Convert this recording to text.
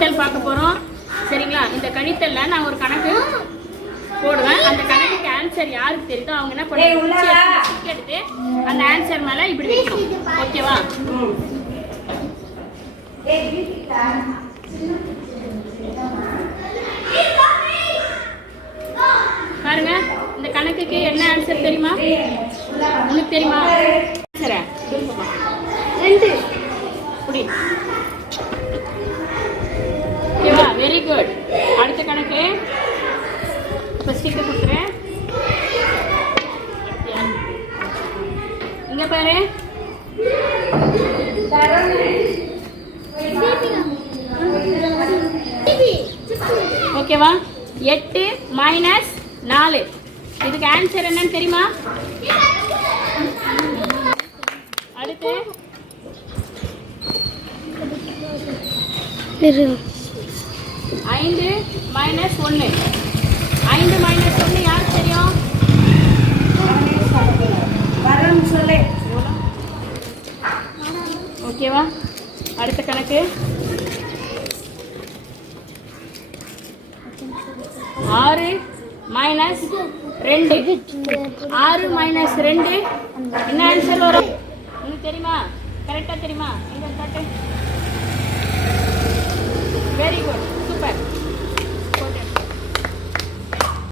கணித்தல் பார்க்க போறோம். சரிங்களா? இந்த கணித்தல்ல நான் ஒரு கணக்கு போடுவேன். அந்த கணக்குக்கு ஆன்சர் யாருக்கு தெரியுதோ அவங்க என்ன பண்ணுவாங்க? எடுத்து அந்த ஆன்சர் மேல இப்படி வைக்கணும். ஓகேவா பாருங்க இந்த கணக்குக்கு என்ன ஆன்சர் தெரியுமா? உனக்கு தெரியுமா? ஆன்சரை ரெண்டு. குட் அடுத்த கணக்கு. இப்போ கொடுக்குறேன். இங்க பாரு. ஓகேவா எட்டு மைனஸ் நாலு. இதுக்கு ஆன்சர் என்னன்னு தெரியுமா? அடுத்து. ஐந்து மைனஸ் ஒன்று ஐந்து மைனஸ் ஒன்று யாருக்கு தெரியும்? வரம் சொல்லு. ஓகேவா? அடுத்த கணக்கு. ஆறு மைனஸ் ரெண்டு. ஆறு மைனஸ் ரெண்டு. என்ன ஆன்சர் வரும்? உங்களுக்கு தெரியுமா? கரெக்டாக தெரியுமா? எங்க காட்டு